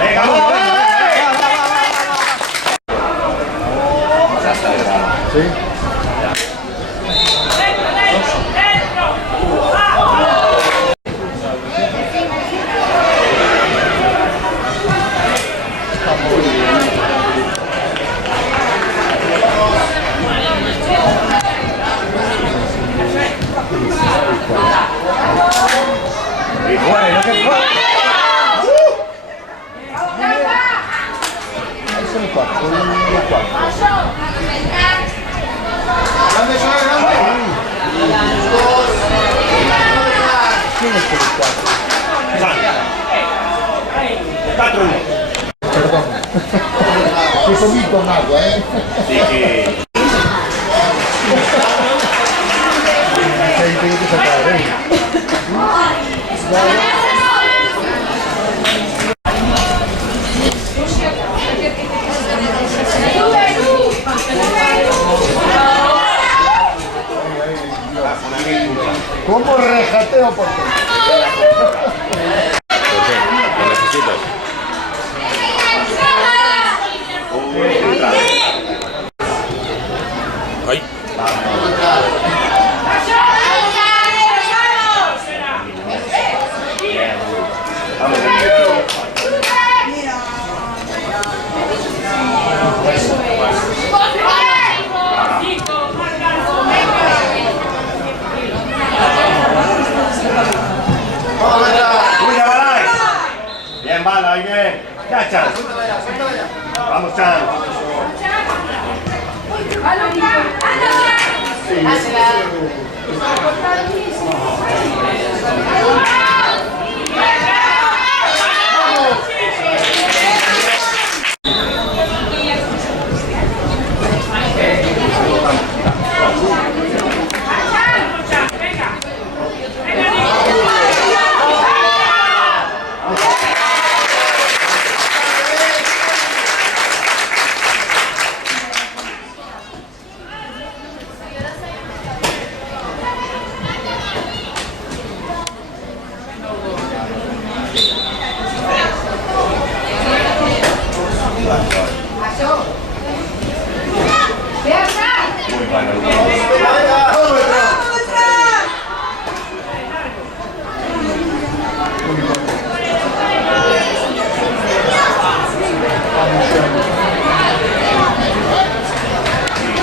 Venga, vamos, Sí. Bueno, ¿qué fue? Ahí sono quattro, uno quattro. Chi ne sono quattro? 4-1. Perdón. Che sono vinto un agua, Sì, sì. Sei impedito a giocare, ¿Cómo rejateo por ti? ¿Por qué? ¿Lo necesitas? ¡Ay! Cuida, Balay. Bien, Balay, bien. Ya, Chan. Vamos, Chan.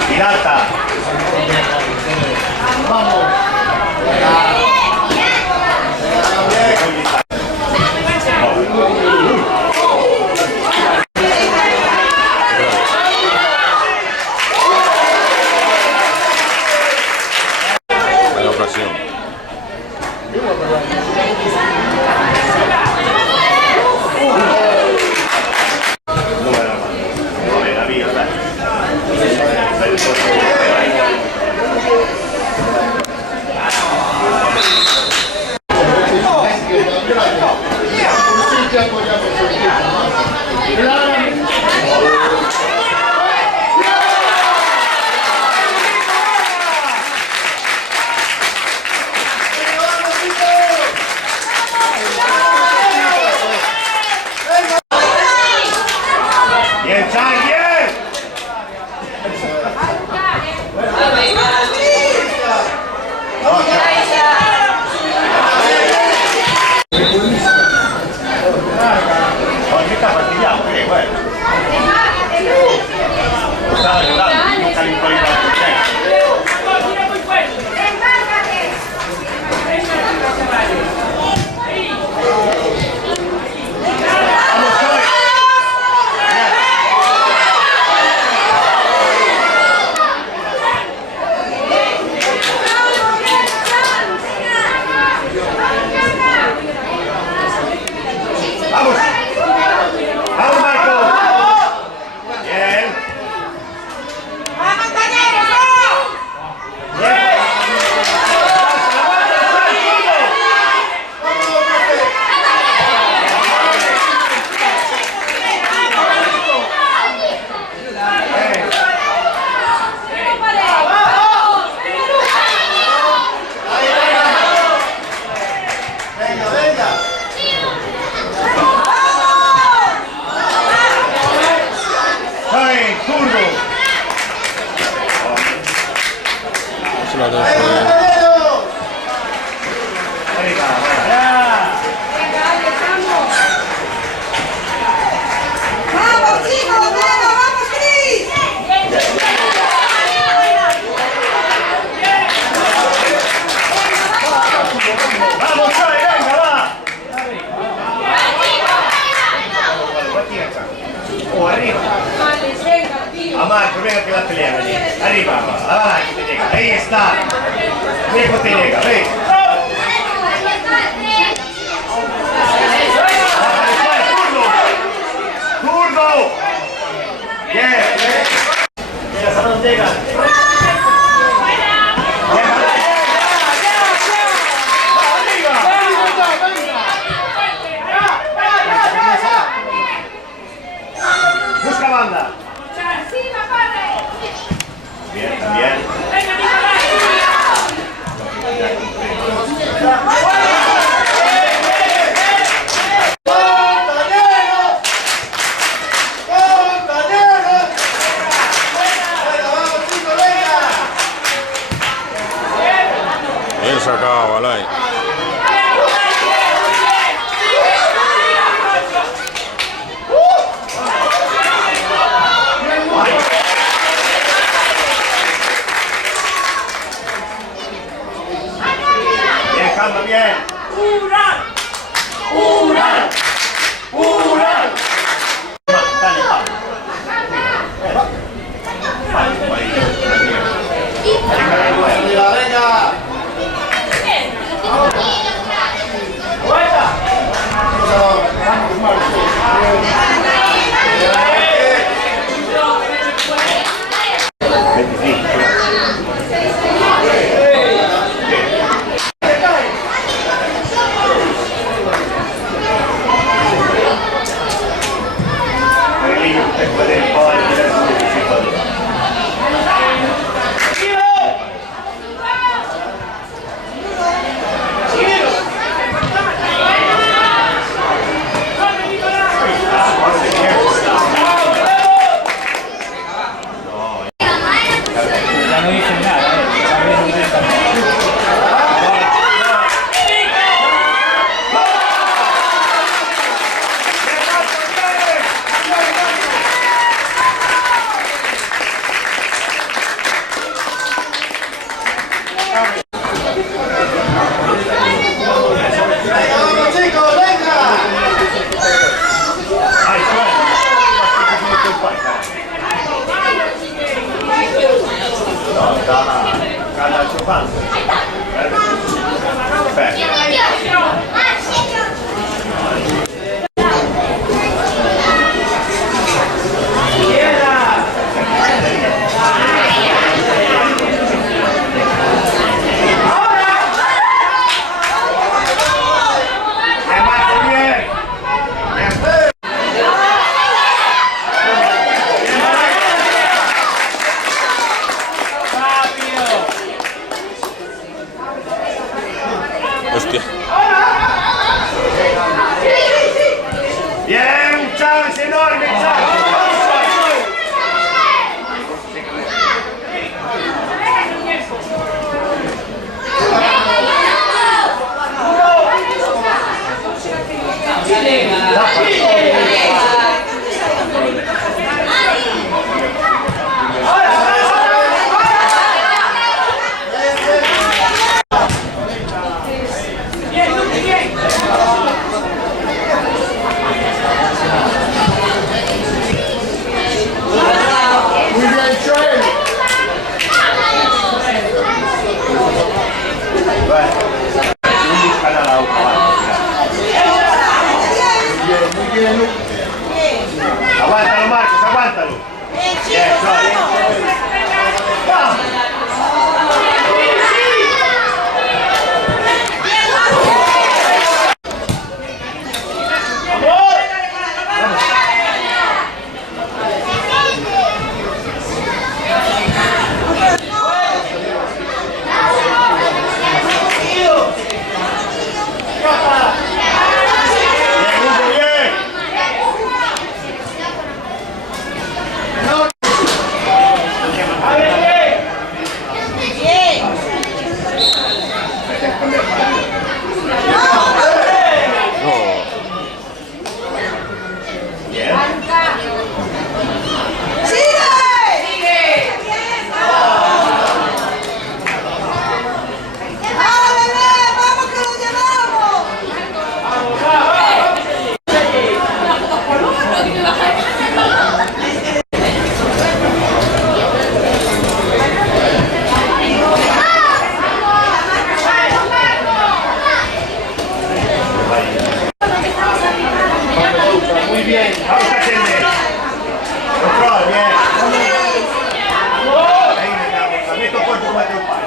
Pirata. Buena ocasión. No era mal. No era vía, ¿verdad? Bien, Chan, bien. Oggi sta partigliando, bueno. Stava aiutando, non sta in qualità. Vamos. Vamos, Marco. Bien. Oh, arriba. A Marco, venga que la pelea, vení. Arriba, avanti, te llega. Ahí está. Viejo te llega, ven. Turno. Bien. Mira, ¿sabes dónde llega? Busca banda. Bien, también. Bien sacado, Balay. Bien, calma, bien. Dale, va. Hostia. Bien, un chance enorme, chance. Aguántalo, Marcos, aguántalo. Bien, vamos. bien. Vamos a ascender. Control, bien. Ahí me damos. Meto cuerpo más de un par.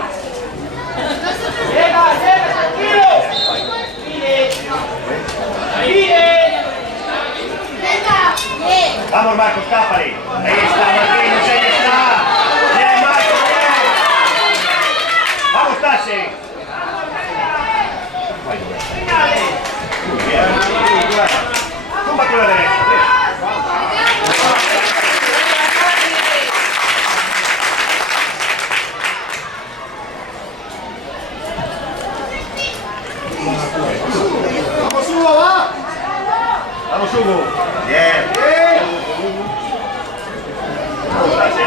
Vamos Marcos, cápale. Ahí está Martínez, ahí está. Bien Marcos, bien. Vamos Tase. Muy bien. Tumba con la derecha. Vamos, Hugo, va. Vamos Hugo. Bien. Vamos Tase.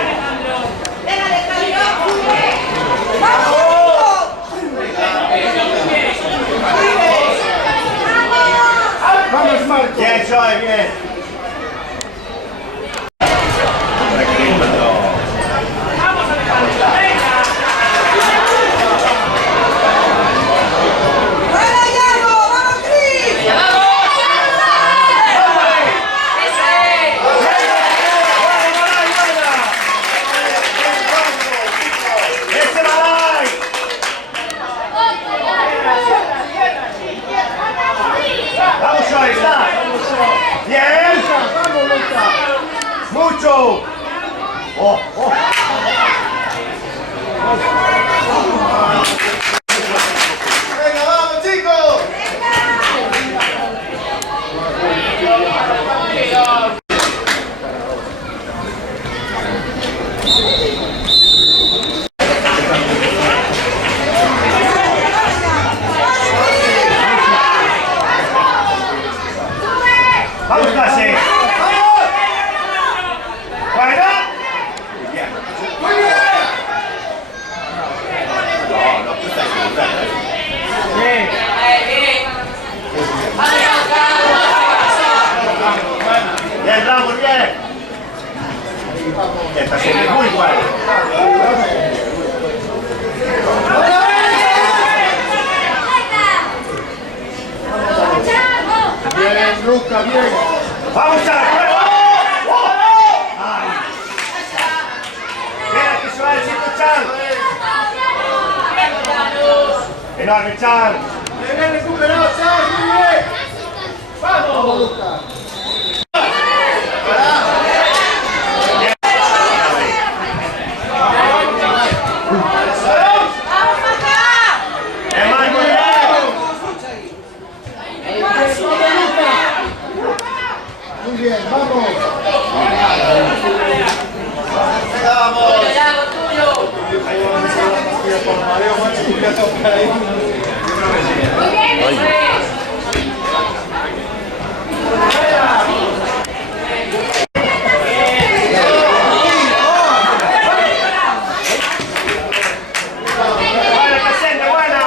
Vamos, Marco. Bien, Joy, bien. Vamos, Joy, está. Bien. Vamos, Luca. Mucho. Oh, oh. Venga, vamos, chicos. Vamos, Tase. Bueno. Bien. Muy bien. No, no, tú estás equivocado. Bien, Ramos, bien. Está siendo muy bueno. Bien, Luca, bien. Vamos a la prueba. Ay. Mira que se va el chico Chan. Enorme Chan. Bien recuperado, Charles, muy bien. Vamos, Luca. Muy bien, vamos. Buena, Casende, buena.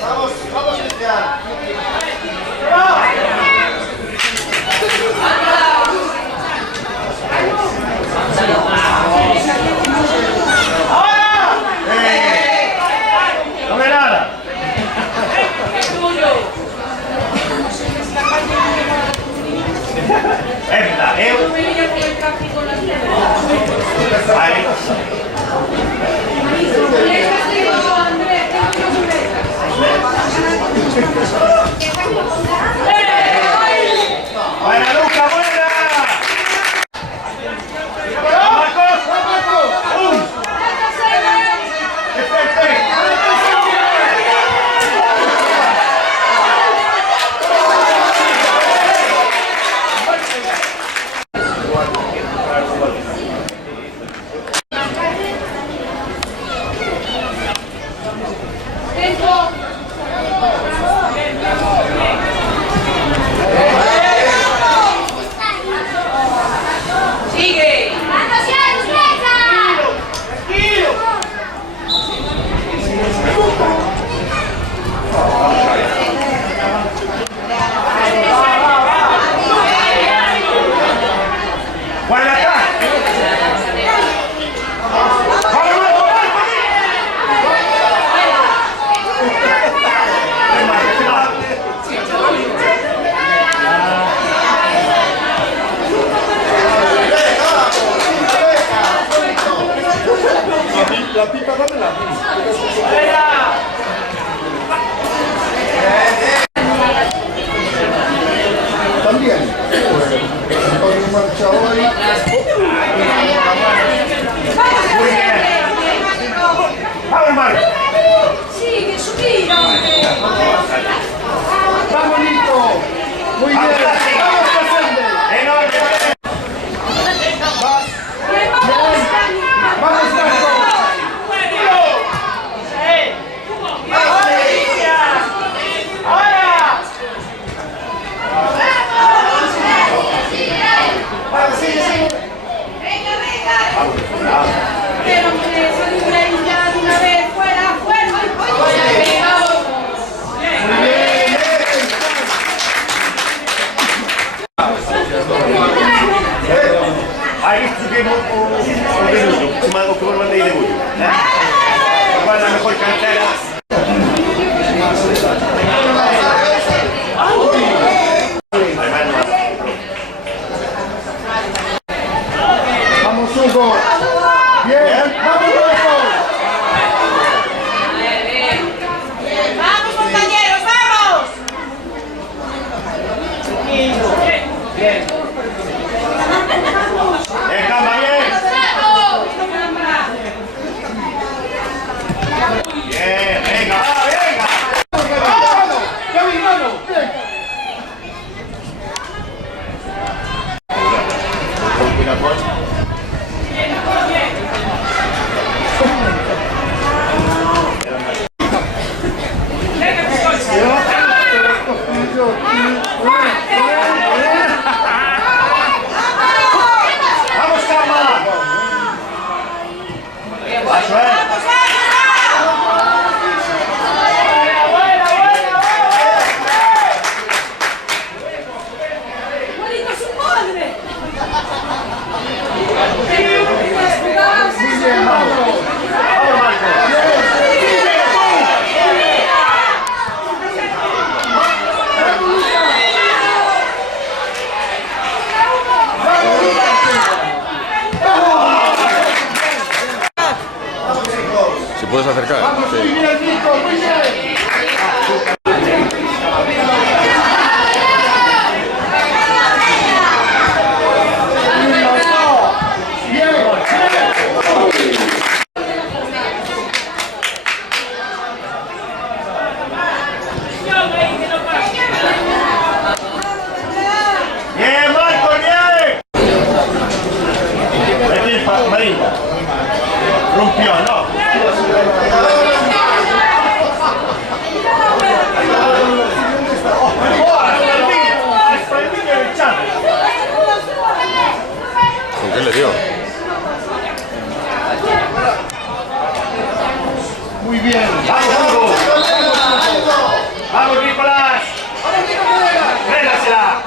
Vamos, Cristian. No ve nada. Es verdad, Ahí. Buena Luca, buena. Marcos, Marcos. bien. Antonio marcha hoy. Muy bien. Vamos, Marco. Sigue, subilo. Vamos, Nico. Muy bien. Vamos, Tati. Vamos, presente. Enorme. Vamos, Marco. Pero que salirle ya de una vez, fuera, fuera. Hai visto che ho venuto, ma ho come mandai di voi. Guarda la poi cantera. Vamos, Hugo. Bien. Vamos, Hugo. Vamos, compañeros, vamos. Calma, bien. Bien, venga, venga. Caminando. Bien. Vamos, calma. Paso, Bonito su madre. Vamos, Marco. Si puedes acercar. Vamos, muy Sí. bien, Nico. Muy bien. Bien, Marco, bien. Vení, Marina. Rompió, ¿no? ¿Con qué le dio? Muy bien. Vamos, Hugo. Vamos, Nicolás. Frénasela.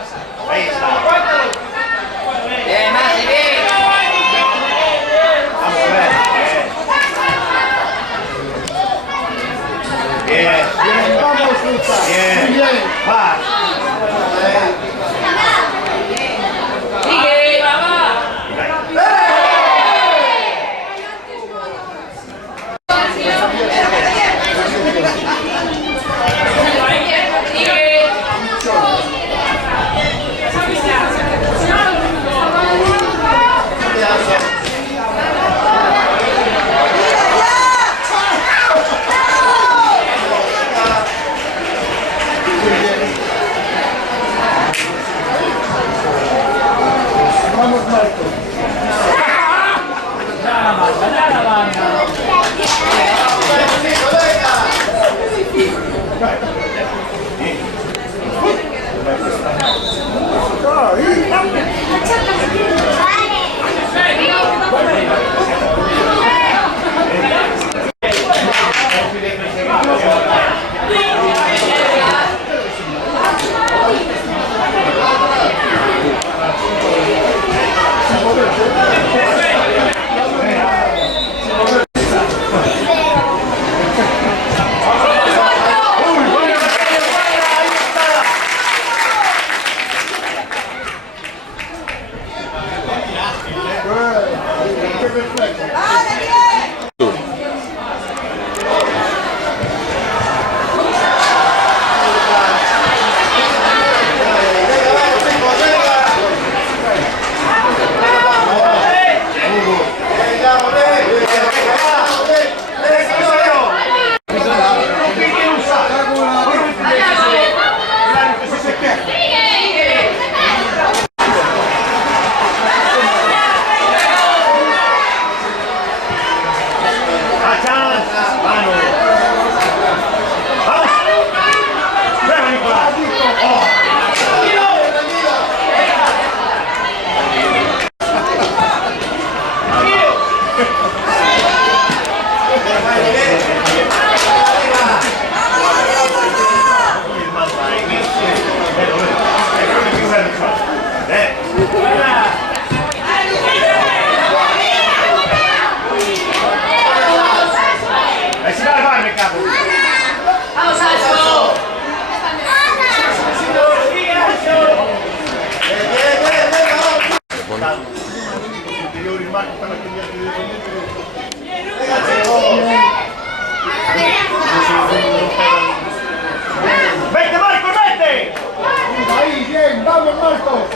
Ahí está. Vamos a ver. Bien. Bien, vamos, Lucas. Bien. Muy bien. Va. Vamos, Marco. Marcos está metiendo el independiente. ¡Vete, Marcos, vete! Ahí, bien, vamos, Marcos.